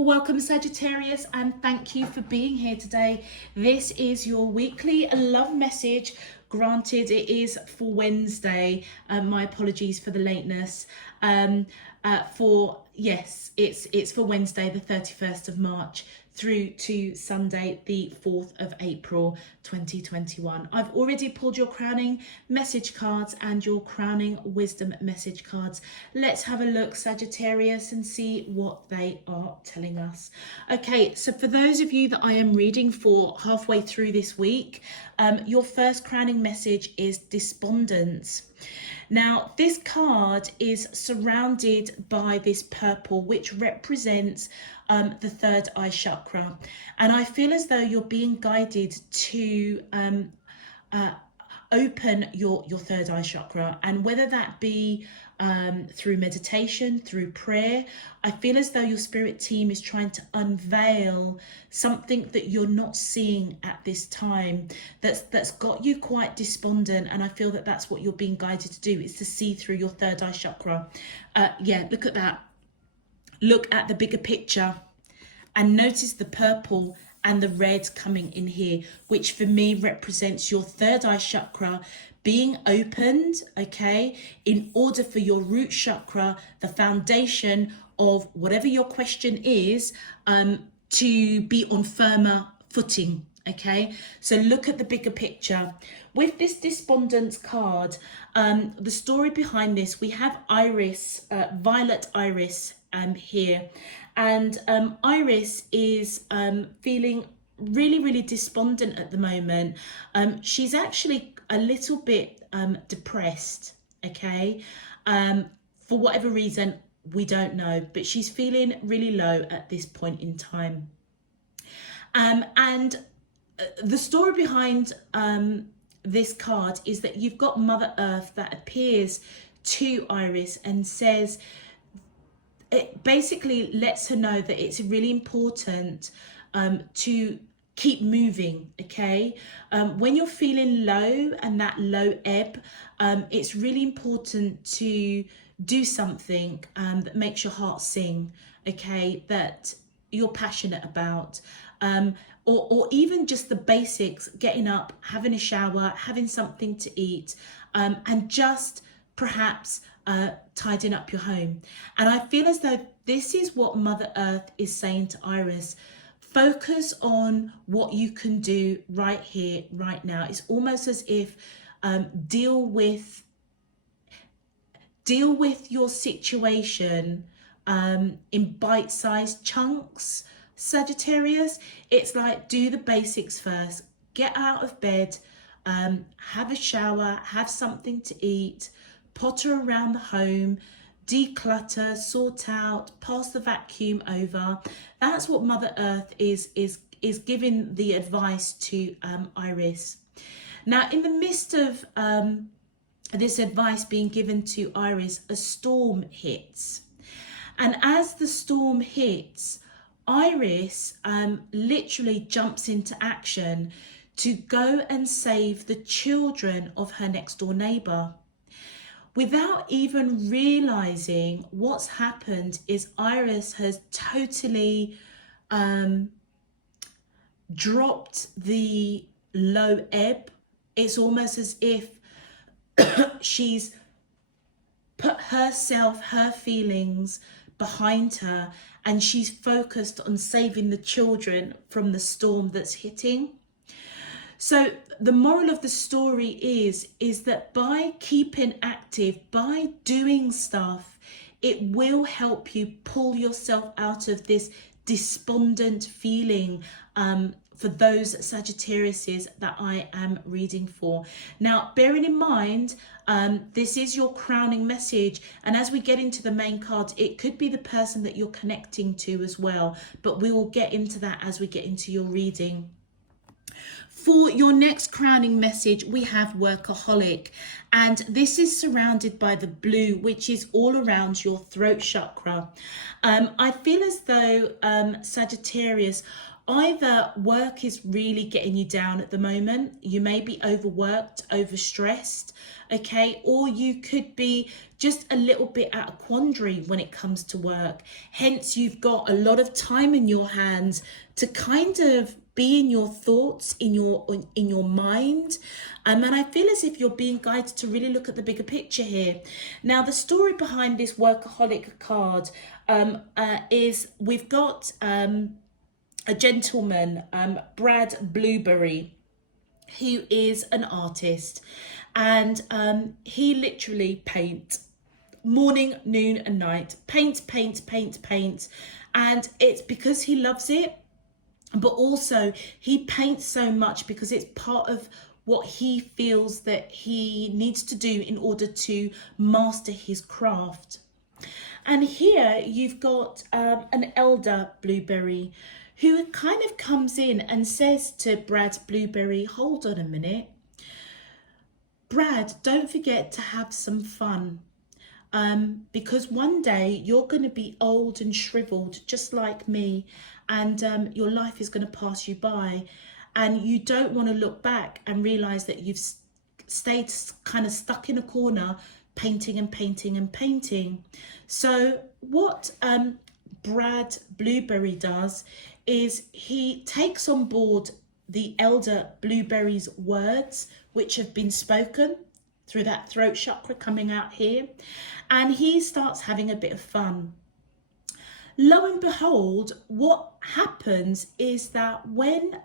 Welcome Sagittarius, and thank you for being here today. This is your weekly love message. Granted, it is for Wednesday. My apologies for the lateness. It's for Wednesday the 31st of March through to Sunday the 4th of April 2021. I've already pulled your crowning message cards and your crowning wisdom message cards. Let's have a look, Sagittarius, and see what they are telling us. Okay, so for those of you that I am reading for halfway through this week, your first crowning message is despondence. Now, this card is surrounded by this purple, which represents the third eye chakra. And I feel as though you're being guided to open your third eye chakra, and whether that be through meditation, through prayer, I feel as though your spirit team is trying to unveil something that you're not seeing at this time that's got you quite despondent. And I feel that that's what you're being guided to do, is to see through your third eye chakra. Look at that. Look at the bigger picture and notice the purple and the red coming in here, which for me represents your third eye chakra being opened, okay, in order for your root chakra, the foundation of whatever your question is, to be on firmer footing. Okay, so look at the bigger picture. With this despondence card, the story behind this, we have Iris, Violet Iris here. And Iris is feeling really despondent at the moment. She's actually a little bit depressed, okay? For whatever reason, we don't know, but she's feeling really low at this point in time. And the story behind this card is that you've got Mother Earth that appears to Iris and says, it basically lets her know that it's really important to keep moving, okay? When you're feeling low and that low ebb, it's really important to do something that makes your heart sing, okay, that you're passionate about. Or even just the basics, getting up, having a shower, having something to eat, and just perhaps tidying up your home. And I feel as though this is what Mother Earth is saying to Iris. Focus on what you can do right here, right now. It's almost as if deal with your situation in bite-sized chunks, Sagittarius. It's like, do the basics first. Get out of bed, have a shower, have something to eat, potter around the home, declutter, sort out, pass the vacuum over. That's what Mother Earth is giving the advice to Iris. Now, in the midst of this advice being given to Iris, a storm hits. And as the storm hits, Iris literally jumps into action to go and save the children of her next door neighbour. Without even realising what's happened is Iris has totally dropped the low ebb. It's almost as if she's put herself, her feelings behind her, and she's focused on saving the children from the storm that's hitting. So the moral of the story is that by keeping active, by doing stuff, it will help you pull yourself out of this despondent feeling for those Sagittariuses that I am reading for. Now, bearing in mind, this is your crowning message, and as we get into the main cards, it could be the person that you're connecting to as well, but we will get into that as we get into your reading. For your next crowning message, we have workaholic, and this is surrounded by the blue, which is all around your throat chakra. I feel as though Sagittarius either work is really getting you down at the moment. You may be overworked, overstressed, okay? Or you could be just a little bit at a quandary when it comes to work. Hence, you've got a lot of time in your hands to kind of be in your thoughts, in your mind. And I feel as if you're being guided to really look at the bigger picture here. Now, the story behind this workaholic card is we've got a gentleman, Brad Blueberry, who is an artist, and he literally paints morning, noon and night. Paint, and it's because he loves it, but also he paints so much because it's part of what he feels that he needs to do in order to master his craft. And here you've got an elder Blueberry who kind of comes in and says to Brad Blueberry, hold on a minute. Brad, don't forget to have some fun. Because one day you're going to be old and shriveled just like me, and your life is going to pass you by, and you don't want to look back and realize that you've stayed kind of stuck in a corner painting. So what Brad Blueberry does is he takes on board the elder Blueberry's words, which have been spoken through that throat chakra coming out here, and he starts having a bit of fun. Lo and behold, what happens is that when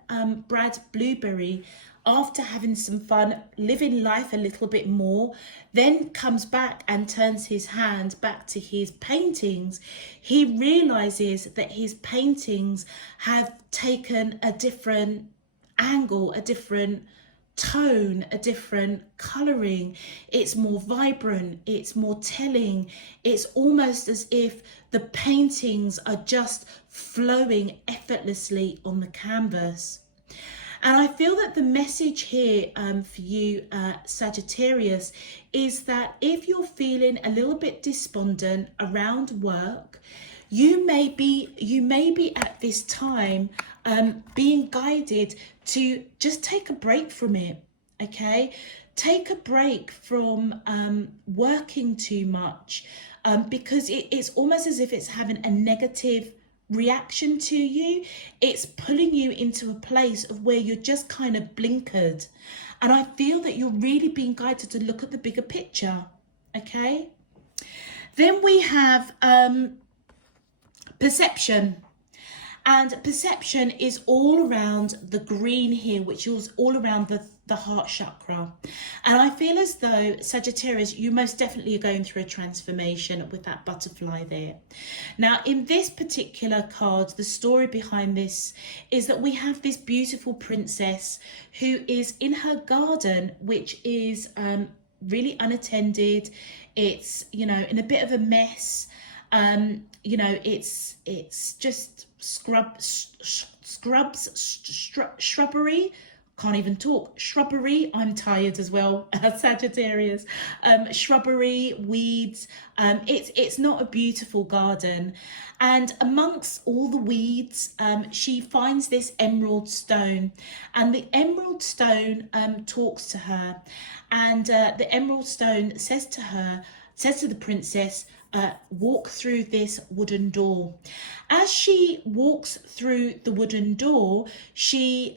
Brad Blueberry, after having some fun, living life a little bit more, then comes back and turns his hand back to his paintings, he realizes that his paintings have taken a different angle, a different tone, a different colouring. It's more vibrant, it's more telling. It's almost as if the paintings are just flowing effortlessly on the canvas. And I feel that the message here for you, Sagittarius, is that if you're feeling a little bit despondent around work, you may be at this time being guided to just take a break from it, okay? Take a break from working too much, because it's almost as if it's having a negative reaction to you. It's pulling you into a place of where you're just kind of blinkered. And I feel that you're really being guided to look at the bigger picture, okay? Then we have perception. And perception is all around the green here, which is all around the heart chakra. And I feel as though, Sagittarius, you most definitely are going through a transformation with that butterfly there. Now, in this particular card, the story behind this is that we have this beautiful princess who is in her garden, which is really unattended. It's, you know, in a bit of a mess. You know, it's just shrubbery. Can't even talk. Shrubbery. I'm tired as well, Sagittarius. Shrubbery, weeds. It's not a beautiful garden. And amongst all the weeds, she finds this emerald stone, and the emerald stone talks to her, and the emerald stone says to the princess, walk through this wooden door. As she walks through the wooden door, she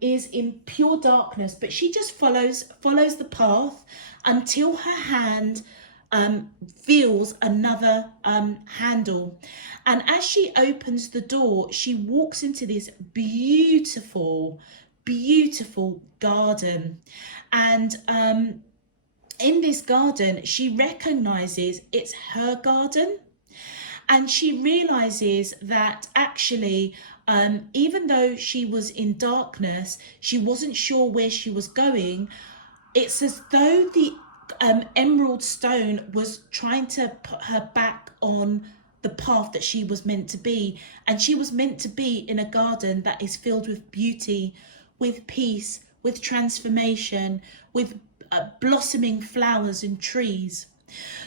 is in pure darkness, but she just follows the path until her hand feels another handle. And as she opens the door, she walks into this beautiful garden. And in this garden, she recognizes it's her garden, and she realizes that actually, even though she was in darkness, she wasn't sure where she was going. It's as though the emerald stone was trying to put her back on the path that she was meant to be, and she was meant to be in a garden that is filled with beauty, with peace, with transformation, with blossoming flowers and trees.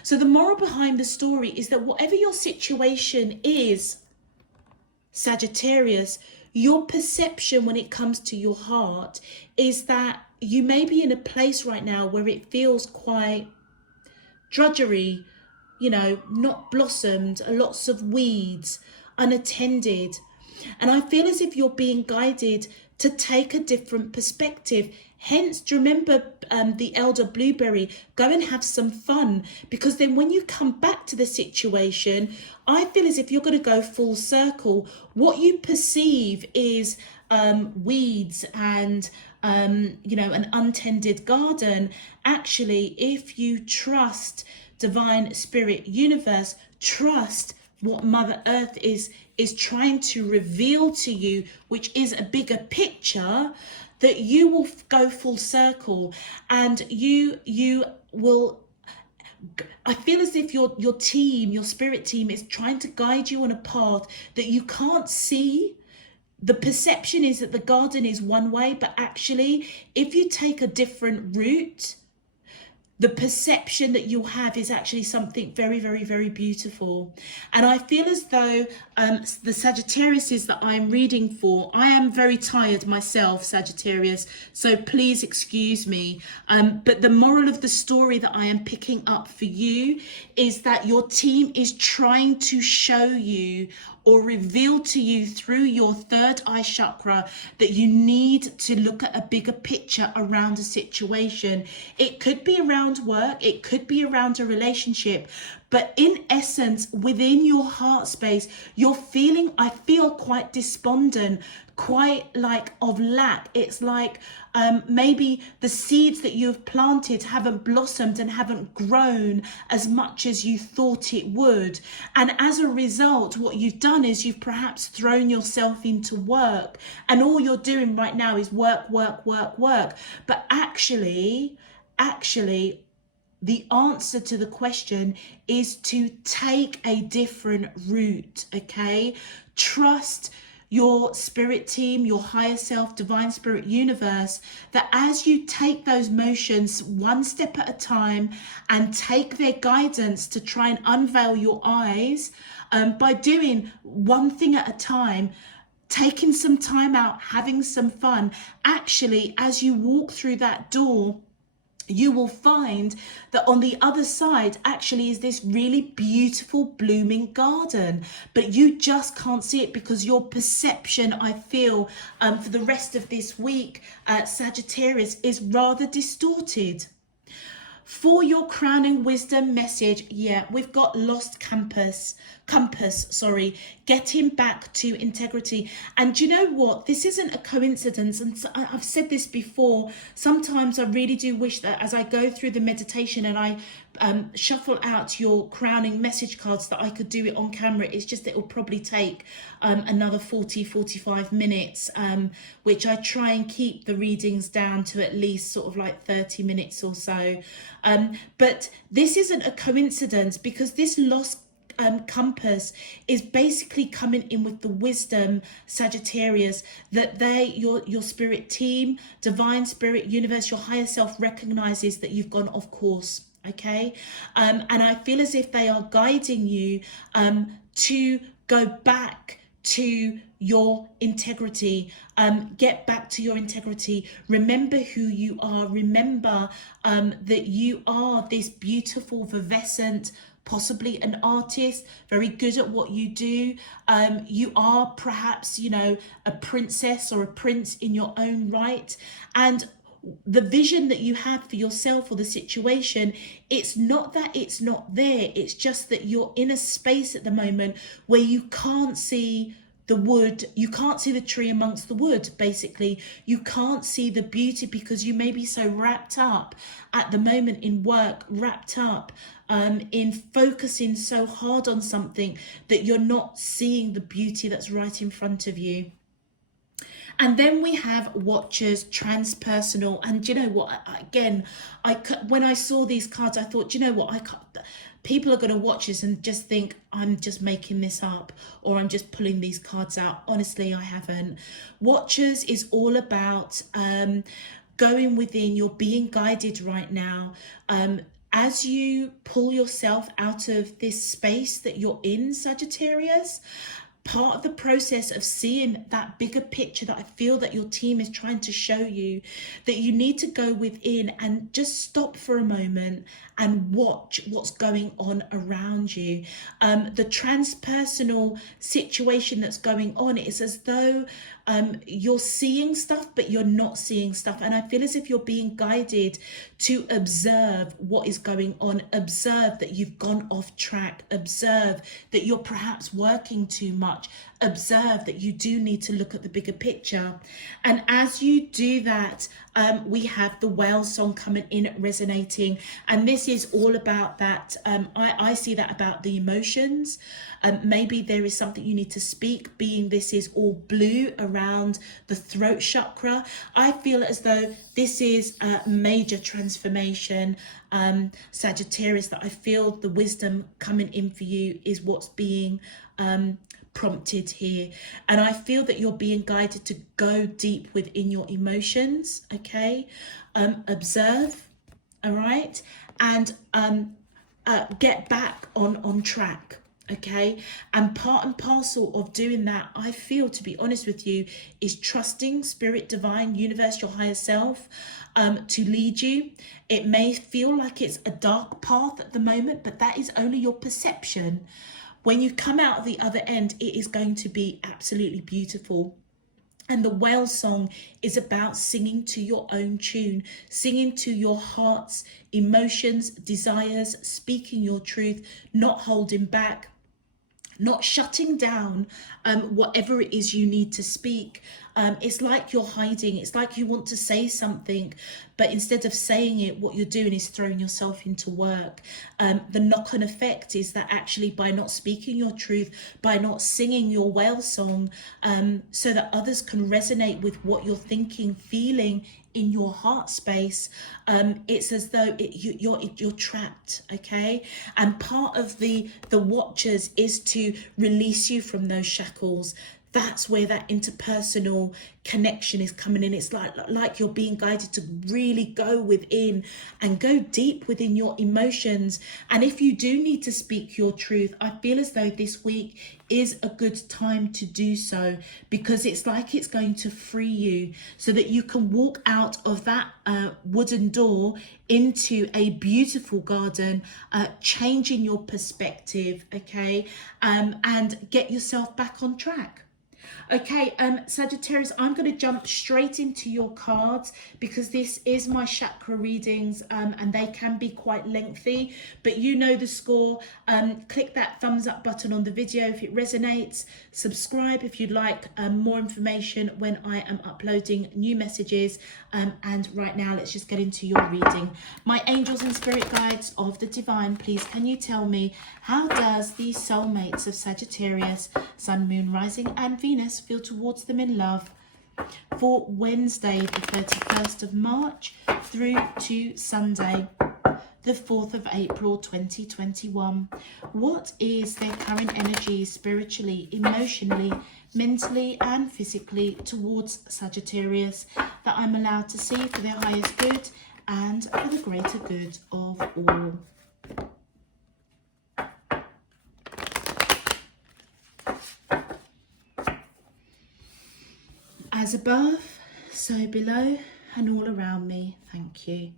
So the moral behind the story is that whatever your situation is, Sagittarius, your perception when it comes to your heart is that you may be in a place right now where it feels quite drudgery, not blossomed, lots of weeds, unattended. And I feel as if you're being guided to take a different perspective. Hence, do you remember the elder blueberry? Go and have some fun, because then when you come back to the situation, I feel as if you're going to go full circle. What you perceive is weeds and an untended garden. Actually, if you trust divine spirit universe, trust what Mother Earth is trying to reveal to you, which is a bigger picture, that you will go full circle, and you will. I feel as if your team, your spirit team, is trying to guide you on a path that you can't see. The perception is that the garden is one way, but actually, if you take a different route, the perception that you'll have is actually something very, very, very beautiful. And I feel as though the Sagittariuses that I'm reading for, I am very tired myself, Sagittarius, so please excuse me. But the moral of the story that I am picking up for you is that your team is trying to show you or reveal to you through your third eye chakra that you need to look at a bigger picture around a situation. It could be around work, it could be around a relationship, but in essence, within your heart space, you're feeling, I feel, quite despondent, quite like of lack. It's like maybe the seeds that you've planted haven't blossomed and haven't grown as much as you thought it would. And as a result, what you've done is you've perhaps thrown yourself into work, and all you're doing right now is work, work, work, work. But actually, the answer to the question is to take a different route, okay? Trust your spirit team, your higher self, divine spirit universe, that as you take those motions one step at a time and take their guidance to try and unveil your eyes, by doing one thing at a time, taking some time out, having some fun, actually, as you walk through that door, you will find that on the other side actually is this really beautiful blooming garden, but you just can't see it because your perception, I feel, for the rest of this week, Sagittarius, is rather distorted. For your crowning wisdom message, we've got lost compass, getting back to integrity. And you know what? This isn't a coincidence. And I've said this before. Sometimes I really do wish that as I go through the meditation and I shuffle out your crowning message cards, that I could do it on camera. It's just that it will probably take another 45 minutes, which I try and keep the readings down to at least sort of like 30 minutes or so. But this isn't a coincidence, because this lost compass is basically coming in with the wisdom, Sagittarius, that your spirit team, divine spirit universe, your higher self recognizes that you've gone off course. Okay, and I feel as if they are guiding you to go back to your integrity, get back to your integrity. Remember who you are. Remember that you are this beautiful, vivacious, possibly an artist, very good at what you do. You are perhaps, a princess or a prince in your own right. And the vision that you have for yourself or the situation, it's not that it's not there. It's just that you're in a space at the moment where you can't see the wood, you can't see the tree amongst the wood. Basically, you can't see the beauty because you may be so wrapped up at the moment in work, wrapped up in focusing so hard on something that you're not seeing the beauty that's right in front of you. And then we have Watchers, transpersonal. And you know what? Again, when I saw these cards, I thought, you know what? People are going to watch this and just think I'm just making this up, or I'm just pulling these cards out. Honestly, I haven't. Watchers is all about going within. You're being guided right now. As you pull yourself out of this space that you're in, Sagittarius, part of the process of seeing that bigger picture that I feel that your team is trying to show you, that you need to go within and just stop for a moment and watch what's going on around you. The transpersonal situation that's going on, it's as though you're seeing stuff, but you're not seeing stuff. And I feel as if you're being guided to observe what is going on, observe that you've gone off track, observe that you're perhaps working too much, observe that you do need to look at the bigger picture. And as you do that, we have the whale song coming in, resonating, and this is all about that. I see that about the emotions. Maybe there is something you need to speak, being this is all blue around the throat chakra. I feel as though this is a major transformation, Sagittarius, that I feel the wisdom coming in for you is what's being prompted here. And I feel that you're being guided to go deep within your emotions, okay? Observe, all right? And get back on track, okay? And part and parcel of doing that, I feel, to be honest with you, is trusting spirit, divine, universe, your higher self, to lead you. It may feel like it's a dark path at the moment, but that is only your perception. When you come out the other end, it is going to be absolutely beautiful. And the whale song is about singing to your own tune, singing to your heart's emotions, desires, speaking your truth, not holding back, not shutting down whatever it is you need to speak. It's like you're hiding. It's like you want to say something, but instead of saying it, what you're doing is throwing yourself into work. The knock-on effect is that actually by not speaking your truth, by not singing your whale song, so that others can resonate with what you're thinking, feeling in your heart space, it's as though you're trapped, okay? And part of the watchers is to release you from those shackles. That's where that interpersonal connection is coming in. It's like you're being guided to really go within and go deep within your emotions. And if you do need to speak your truth, I feel as though this week is a good time to do so, because it's like it's going to free you so that you can walk out of that wooden door into a beautiful garden, changing your perspective, okay, and get yourself back on track. Okay, Sagittarius, I'm going to jump straight into your cards because this is my chakra readings, and they can be quite lengthy, but you know the score. Click that thumbs up button on the video if it resonates. Subscribe if you'd like more information when I am uploading new messages. And right now, let's just get into your reading. My angels and spirit guides of the divine, please can you tell me, how does the soulmates of Sagittarius, Sun, Moon, Rising and Venus feel towards them in love for Wednesday the 31st of March through to Sunday the 4th of April 2021? What is their current energy spiritually, emotionally, mentally and physically towards Sagittarius that I'm allowed to see for their highest good and for the greater good of all? As above, so below, and all around me. Thank you.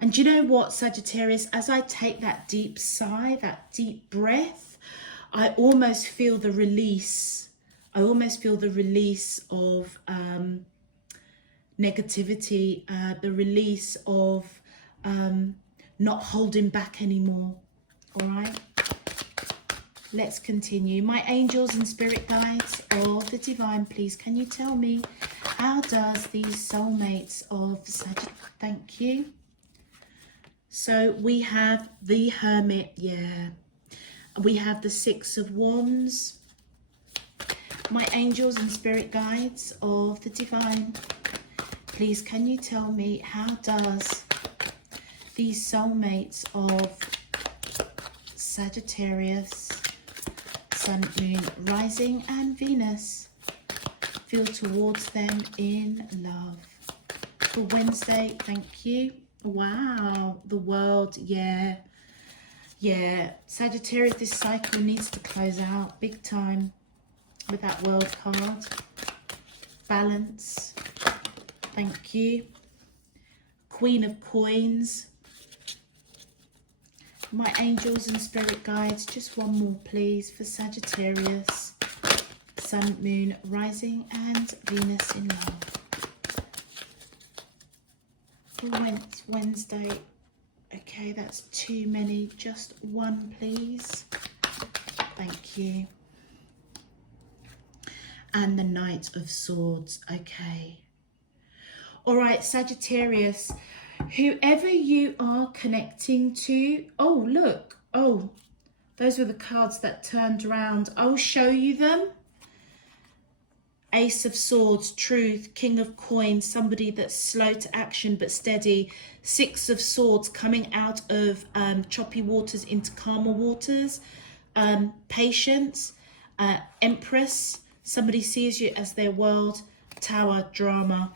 And you know what, Sagittarius, as I take that deep sigh, that deep breath, I almost feel the release. I almost feel the release of negativity, the release of not holding back anymore. All right. Let's continue. My angels and spirit guides of the divine, please can you tell me, how does these soulmates of Sagittarius, thank you. So we have the Hermit, yeah. We have the Six of Wands. My angels and spirit guides of the divine, please can you tell me, how does these soulmates of Sagittarius, Sun, Moon, Rising and Venus feel towards them in love for Wednesday? Thank you. Wow, the World, yeah. Sagittarius, this cycle needs to close out big time. with that World card. Balance. Thank you. Queen of Coins. My angels and spirit guides, just one more please for Sagittarius. Sun, Moon, Rising and Venus in love. For Wednesday. Okay, that's too many. Just one please. Thank you. And the Knight of Swords. Okay. All right, Sagittarius. Whoever you are connecting to. Oh, look. Oh, those were the cards that turned around. I'll show you them. Ace of Swords, Truth, King of Coins, somebody that's slow to action but steady. Six of Swords, coming out of choppy waters into calmer waters. Patience, Empress, somebody sees you as their world. Tower, drama.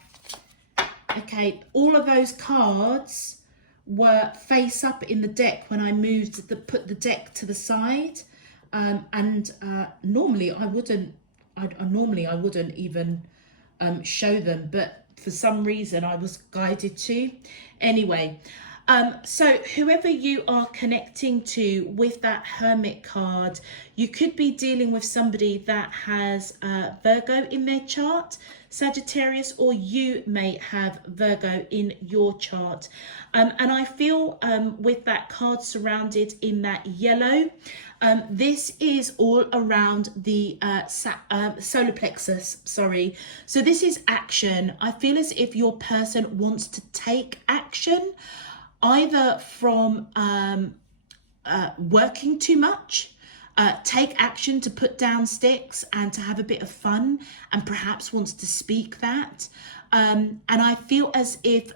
Okay, all of those cards were face up in the deck when I put the deck to the side. Normally I wouldn't even show them, but for some reason I was guided to. Anyway, so whoever you are connecting to with that Hermit card, you could be dealing with somebody that has Virgo in their chart, Sagittarius, or you may have Virgo in your chart. And I feel with that card surrounded in that yellow, this is all around the solar plexus, sorry. So this is action. I feel as if your person wants to take action, either from working too much, take action to put down sticks and to have a bit of fun, and perhaps wants to speak that. And I feel as if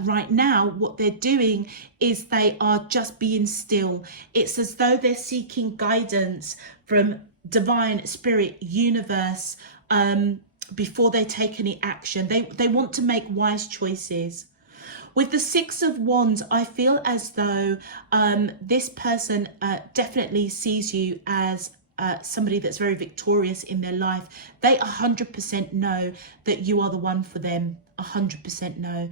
right now what they're doing is they are just being still. It's as though they're seeking guidance from divine, spirit, universe, before they take any action. They want to make wise choices. With the Six of Wands, I feel as though this person definitely sees you as somebody that's very victorious in their life. They 100% know that you are the one for them. 100% know.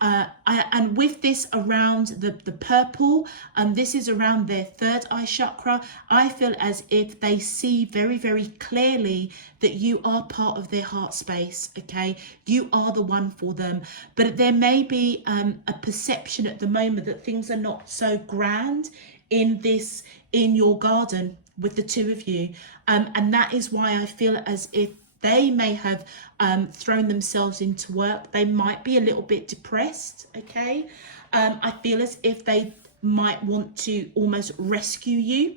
And with this around the purple, this is around their third eye chakra. I feel as if they see very, very clearly that you are part of their heart space, okay? You are the one for them. But there may be a perception at the moment that things are not so grand in your garden with the two of you. And that is why I feel as if they may have thrown themselves into work. They might be a little bit depressed, okay? I feel as if they might want to almost rescue you,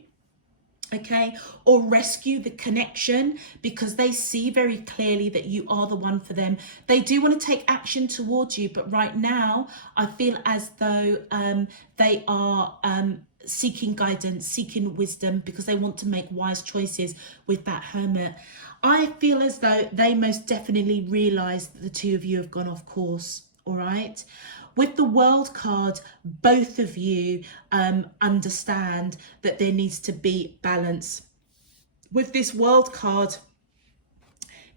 okay? Or rescue the connection, because they see very clearly that you are the one for them. They do want to take action towards you, but right now I feel as though they are seeking guidance, seeking wisdom, because they want to make wise choices with that Hermit. I feel as though they most definitely realise that the two of you have gone off course, all right? With the World card, both of you understand that there needs to be balance. With this World card,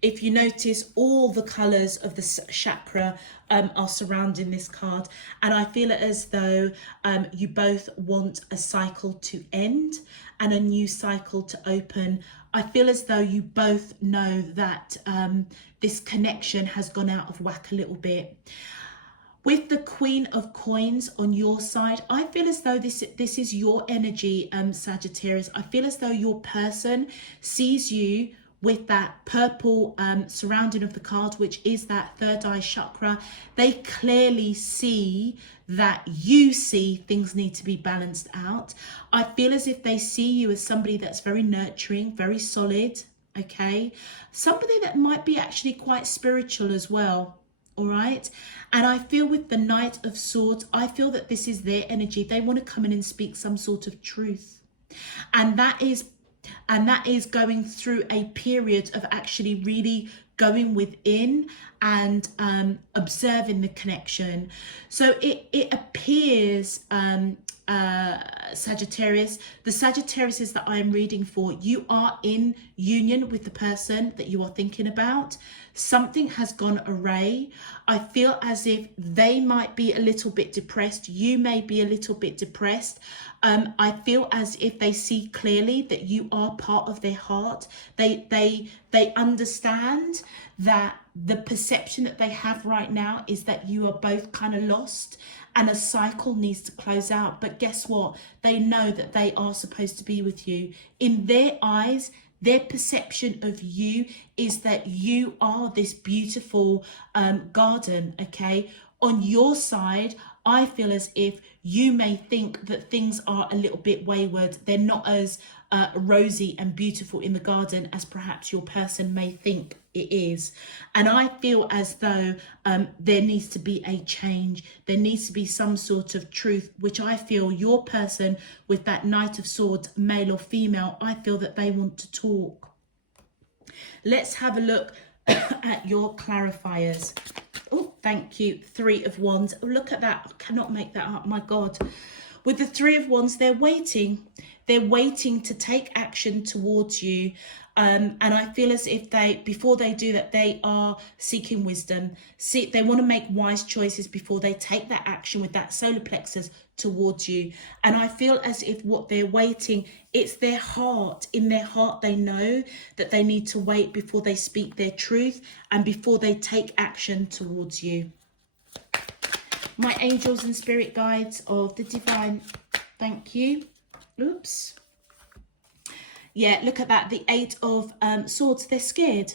if you notice, all the colours of the chakra are surrounding this card. And I feel it as though you both want a cycle to end and a new cycle to open. I feel as though you both know that this connection has gone out of whack a little bit. With the Queen of Coins on your side, I feel as though this is your energy, Sagittarius. I feel as though your person sees you with that purple surrounding of the card, which is that third eye chakra. They clearly see that you see things need to be balanced out. I feel as if they see you as somebody that's very nurturing, very solid, okay? Somebody that might be actually quite spiritual as well. All right. And I feel with the Knight of Swords, I feel that this is their energy. They want to come in and speak some sort of truth. And that is going through a period of actually really going within and observing the connection. So it appears, Sagittarius, the Sagittarius that I am reading for, you are in union with the person that you are thinking about. Something has gone awry. I feel as if they might be a little bit depressed. You may be a little bit depressed. I feel as if they see clearly that you are part of their heart. They understand that the perception that they have right now is that you are both kind of lost and a cycle needs to close out. But guess what? They know that they are supposed to be with you. In their eyes, their perception of you is that you are this beautiful garden, okay? On your side, I feel as if you may think that things are a little bit wayward. They're not as rosy and beautiful in the garden as perhaps your person may think it is. And I feel as though there needs to be a change. There needs to be some sort of truth, which I feel your person with that Knight of Swords, male or female, I feel that they want to talk. Let's have a look at your clarifiers. Oh, thank you. Three of Wands. Oh, look at that. I cannot make that up. My God. With the Three of Wands, they're waiting. They're waiting to take action towards you. And I feel as if before they do that, they are seeking wisdom. They want to make wise choices before they take that action with that solar plexus towards you. And I feel as if what they're waiting, it's their heart. In their heart, they know that they need to wait before they speak their truth and before they take action towards you. My angels and spirit guides of the divine, thank you. Oops. Yeah, look at that. The Eight of Swords, they're scared.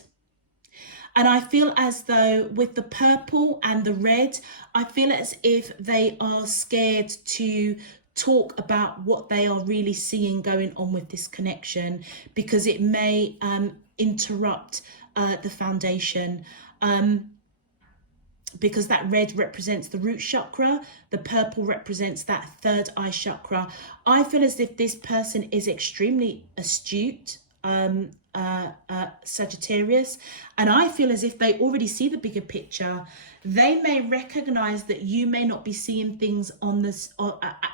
And I feel as though with the purple and the red, I feel as if they are scared to talk about what they are really seeing going on with this connection, because it may interrupt the foundation. Because that red represents the root chakra, the purple represents that third eye chakra. I feel as if this person is extremely astute, Sagittarius, and I feel as if they already see the bigger picture. They may recognize that you may not be seeing things on this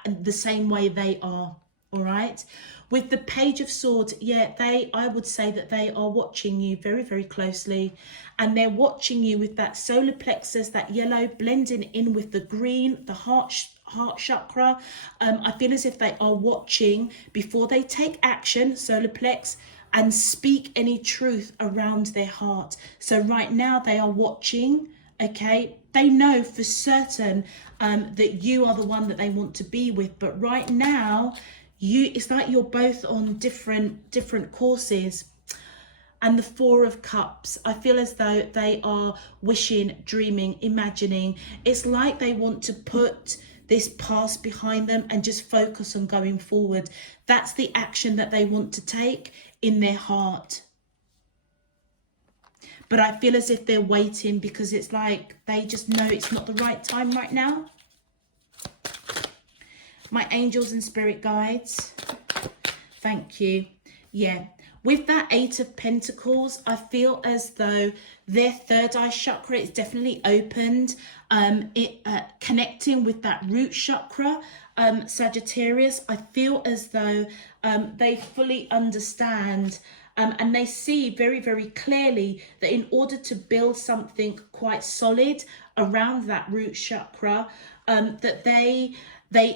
the same way they are. All right. With the Page of Swords, yeah, I would say that they are watching you very, very closely. And they're watching you with that solar plexus, that yellow blending in with the green, the heart chakra. I feel as if they are watching before they take action, solar plex, and speak any truth around their heart. So right now they are watching, okay? They know for certain that you are the one that they want to be with. But right now, it's like you're both on different courses. And the Four of Cups, I feel as though they are wishing, dreaming, imagining. It's like they want to put this past behind them and just focus on going forward. That's the action that they want to take in their heart. But I feel as if they're waiting because it's like they just know it's not the right time right now. My angels and spirit guides, thank you. Yeah, with that Eight of Pentacles, I feel as though their third eye chakra is definitely opened, connecting with that root chakra, Sagittarius. I feel as though they fully understand and they see very, very clearly that in order to build something quite solid around that root chakra, that they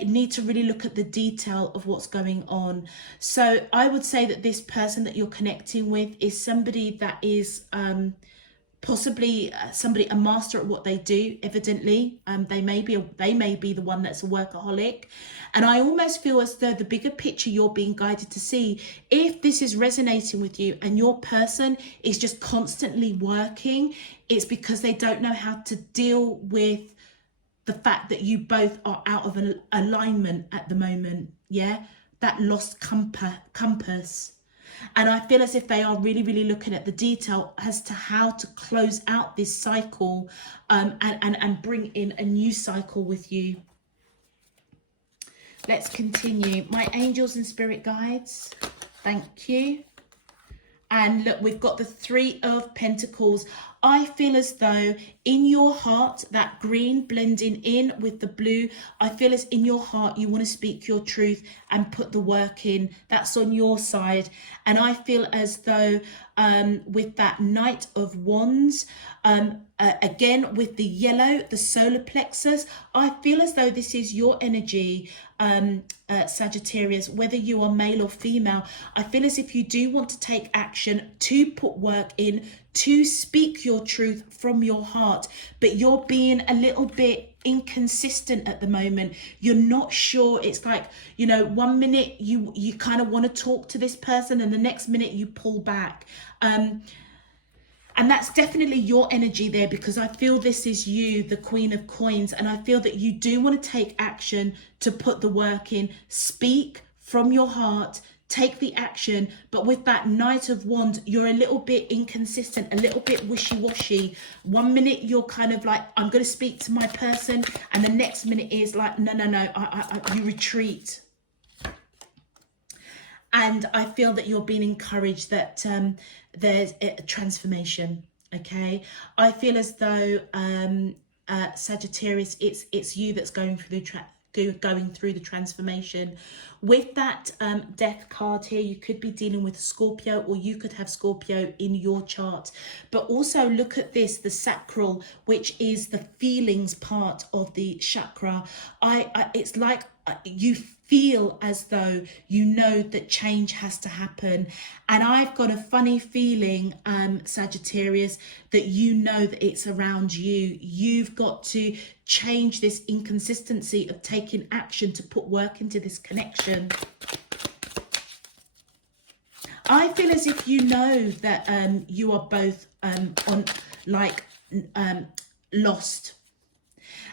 need to really look at the detail of what's going on. So I would say that this person that you're connecting with is somebody that is possibly a master at what they do. Evidently, they may be the one that's a workaholic. And I almost feel as though the bigger picture you're being guided to see, if this is resonating with you and your person is just constantly working, it's because they don't know how to deal with the fact that you both are out of alignment at the moment. Yeah, that lost compass. And I feel as if they are really, really looking at the detail as to how to close out this cycle and bring in a new cycle with you. Let's continue. My angels and spirit guides, thank you. And look, we've got the Three of Pentacles. I feel as though in your heart, that green blending in with the blue, I feel as in your heart you want to speak your truth and put the work in. That's on your side. And I feel as though with that Knight of Wands, again with the yellow, the solar plexus, I feel as though this is your energy, Sagittarius, whether you are male or female. I feel as if you do want to take action, to put work in, to speak your truth from your heart, but you're being a little bit inconsistent at the moment. You're not sure. It's like, you know, one minute you kind of want to talk to this person and the next minute you pull back. And that's definitely your energy there, because I feel this is you, the Queen of Coins, and I feel that you do want to take action, to put the work in, speak from your heart, take the action. But with that Knight of Wands, you're a little bit inconsistent, a little bit wishy-washy. One minute you're kind of like, I'm going to speak to my person, and the next minute is like, no, you retreat. And I feel that you're being encouraged that there's a transformation, okay? I feel as though, Sagittarius, it's you that's going through the transformation. With that death card here, you could be dealing with Scorpio, or you could have Scorpio in your chart. But also look at this, the sacral, which is the feelings part of the chakra. It's like you feel as though you know that change has to happen. And I've got a funny feeling, Sagittarius, that you know that it's around you. You've got to change this inconsistency of taking action to put work into this connection. I feel as if you know that you are both lost.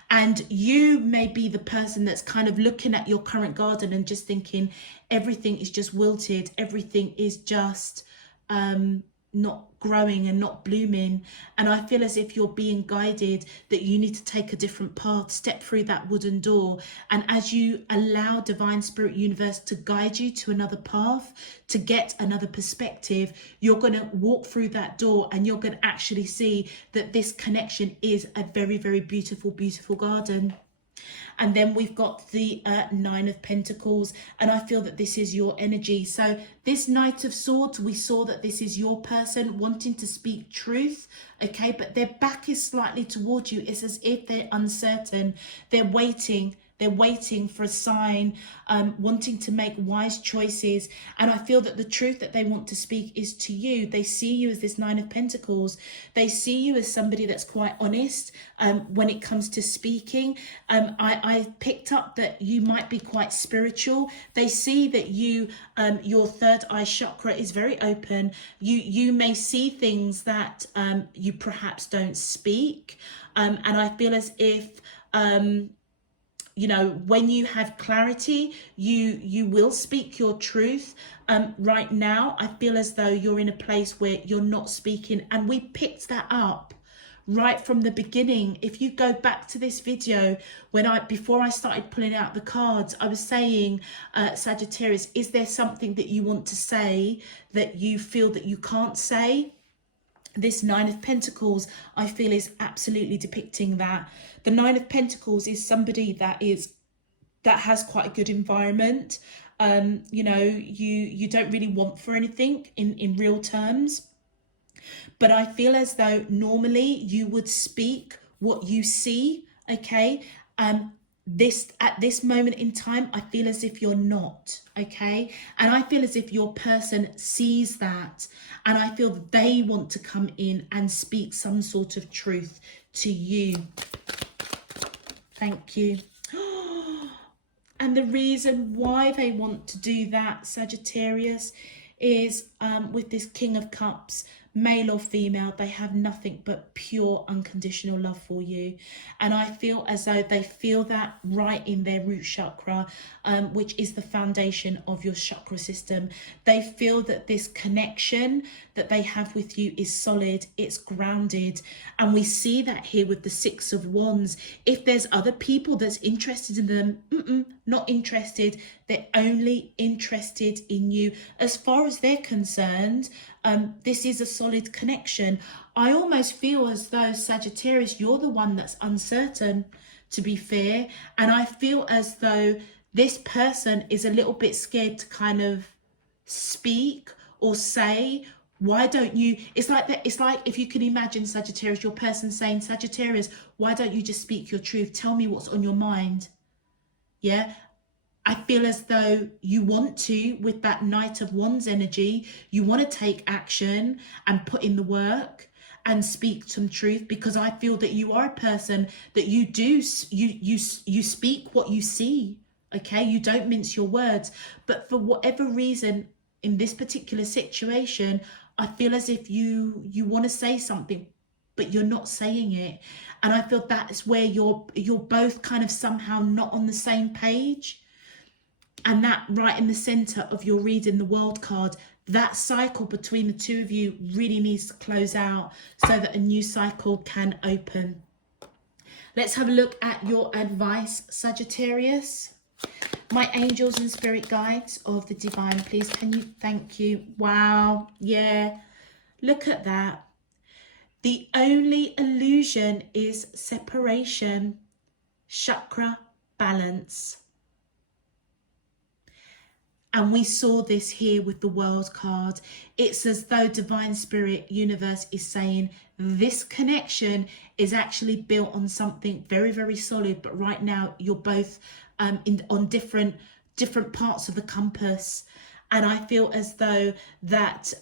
And you may be the person that's kind of looking at your current garden and just thinking everything is just wilted, everything is just not growing and not blooming. And I feel as if you're being guided that you need to take a different path, step through that wooden door. And as you allow Divine Spirit Universe to guide you to another path, to get another perspective, you're going to walk through that door and you're going to actually see that this connection is a very, very beautiful, beautiful garden. And then we've got the Nine of Pentacles, and I feel that this is your energy. So this Knight of Swords, we saw that this is your person wanting to speak truth, okay, but their back is slightly towards you. It's as if they're uncertain. They're waiting for a sign, wanting to make wise choices. And I feel that the truth that they want to speak is to you. They see you as this Nine of Pentacles. They see you as somebody that's quite honest when it comes to speaking. I picked up that you might be quite spiritual. They see that you, your third eye chakra is very open. You may see things that you perhaps don't speak. And I feel as if, you know, when you have clarity, you will speak your truth. Right now, I feel as though you're in a place where you're not speaking, and we picked that up right from the beginning. If you go back to this video, before I started pulling out the cards, I was saying, Sagittarius, is there something that you want to say that you feel that you can't say? This Nine of Pentacles, I feel, is absolutely depicting that. The Nine of Pentacles is somebody that has quite a good environment. You know, you don't really want for anything in real terms. But I feel as though normally you would speak what you see, okay? At this moment in time, I feel as if you're not, okay? And I feel as if your person sees that, and I feel that they want to come in and speak some sort of truth to you. Thank you. And the reason why they want to do that, Sagittarius, is with this King of Cups, male or female, they have nothing but pure unconditional love for you. And I feel as though they feel that right in their root chakra, which is the foundation of your chakra system. They feel that this connection that they have with you is solid, it's grounded. And we see that here with the Six of Wands. If there's other people that's interested in them, not interested. They're only interested in you. As far as they're concerned, this is a solid connection. I almost feel as though, Sagittarius, you're the one that's uncertain, to be fair. And I feel as though this person is a little bit scared to kind of speak or say, why don't you, it's like that, it's like if you can imagine, Sagittarius, your person saying, Sagittarius, why don't you just speak your truth? Tell me what's on your mind. Yeah. I feel as though you want to, with that Knight of Wands energy, you want to take action and put in the work and speak some truth, because I feel that you are a person that you speak what you see. Okay, you don't mince your words, but for whatever reason in this particular situation, I feel as if you want to say something, but you're not saying it. And I feel that's where you're both kind of somehow not on the same page. And that right in the center of your reading the world card, that cycle between the two of you really needs to close out so that a new cycle can open. Let's have a look at your advice, Sagittarius. My angels and spirit guides of the divine, please, can you, thank you. Wow, yeah, look at that. The only illusion is separation. Chakra balance. And we saw this here with the world card. It's as though divine spirit universe is saying this connection is actually built on something very, very solid. But right now you're both on different parts of the compass. And I feel as though that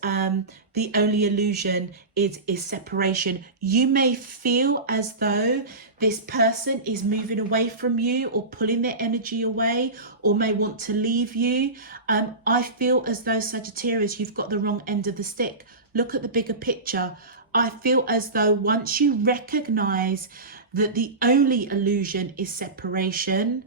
the only illusion is separation. You may feel as though this person is moving away from you or pulling their energy away, or may want to leave you. I feel as though, Sagittarius, you've got the wrong end of the stick. Look at the bigger picture. I feel as though once you recognize that the only illusion is separation,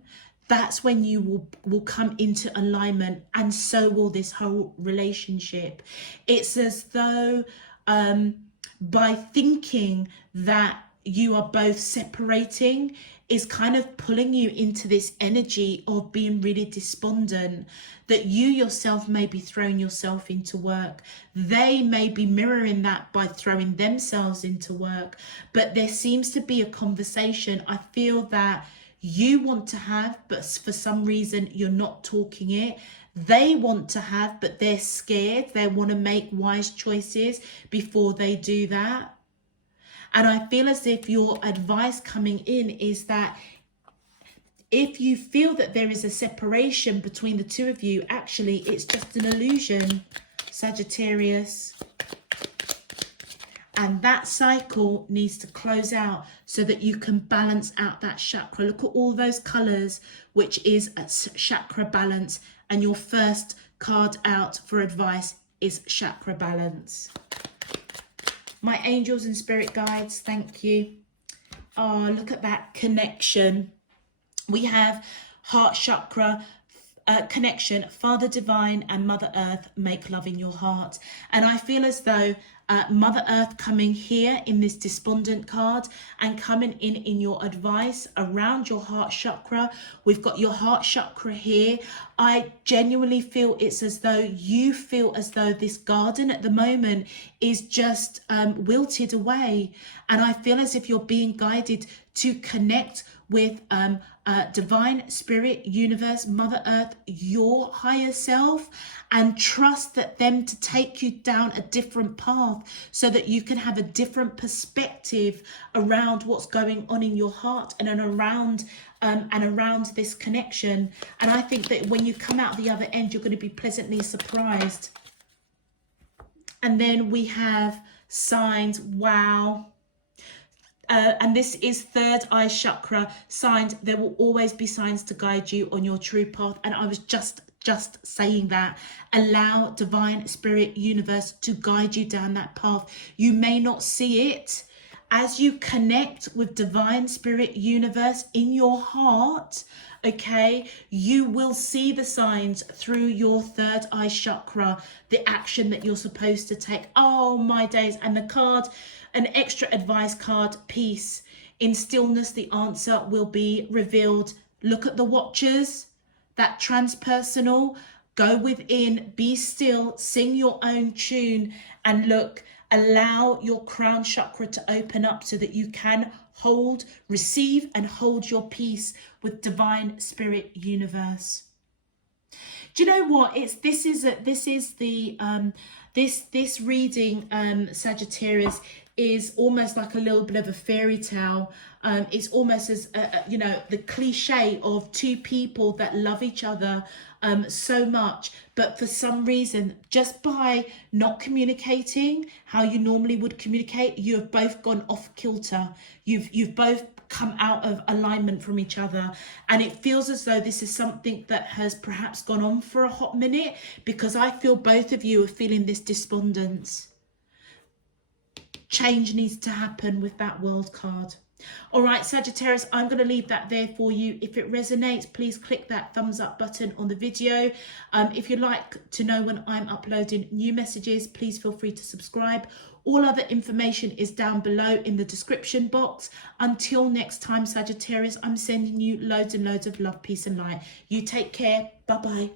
that's when you will come into alignment, and so will this whole relationship. It's as though by thinking that you are both separating is kind of pulling you into this energy of being really despondent, that you yourself may be throwing yourself into work. They may be mirroring that by throwing themselves into work. But there seems to be a conversation, I feel, that you want to have, but for some reason you're not talking it. They want to have, but they're scared. They want to make wise choices before they do that. And I feel as if your advice coming in is that if you feel that there is a separation between the two of you, actually it's just an illusion, Sagittarius. And that cycle needs to close out so that you can balance out that chakra. Look at all those colors, which is a chakra balance. And your first card out for advice is chakra balance. My angels and spirit guides, thank you. Oh, look at that connection. We have heart chakra connection. Father Divine and Mother Earth make love in your heart. And I feel as though Mother Earth coming here in this despondent card and coming in your advice around your heart chakra. We've got your heart chakra here. I genuinely feel it's as though you feel as though this garden at the moment is just wilted away. And I feel as if you're being guided to connect with divine spirit, universe, Mother Earth, your higher self, and trust that them to take you down a different path so that you can have a different perspective around what's going on in your heart and around this connection. And I think that when you come out the other end, you're going to be pleasantly surprised. And then we have signs. Wow. And this is third eye chakra. Signs. There will always be signs to guide you on your true path. And I was just saying that. Allow divine spirit universe to guide you down that path. You may not see it. As you connect with divine spirit universe in your heart, okay, you will see the signs through your third eye chakra, the action that you're supposed to take. Oh my days. And the card, an extra advice card, peace. In stillness, the answer will be revealed. Look at the watchers, that transpersonal. Go within, be still, sing your own tune, and look, Allow your crown chakra to open up so that you can hold, receive, and hold your peace with divine spirit universe. Do you know what? This reading, Sagittarius, is almost like a little bit of a fairy tale. It's almost as the cliche of two people that love each other so much, but for some reason, just by not communicating how you normally would communicate, you have both gone off kilter. You've both come out of alignment from each other, and it feels as though this is something that has perhaps gone on for a hot minute, because I feel both of you are feeling this despondence. Change needs to happen with that World card. All right, Sagittarius, I'm going to leave that there for you. If it resonates, please click that thumbs up button on the video. If you'd like to know when I'm uploading new messages, please feel free to subscribe. All other information is down below in the description box. Until next time, Sagittarius, I'm sending you loads and loads of love, peace and light. You take care. Bye-bye.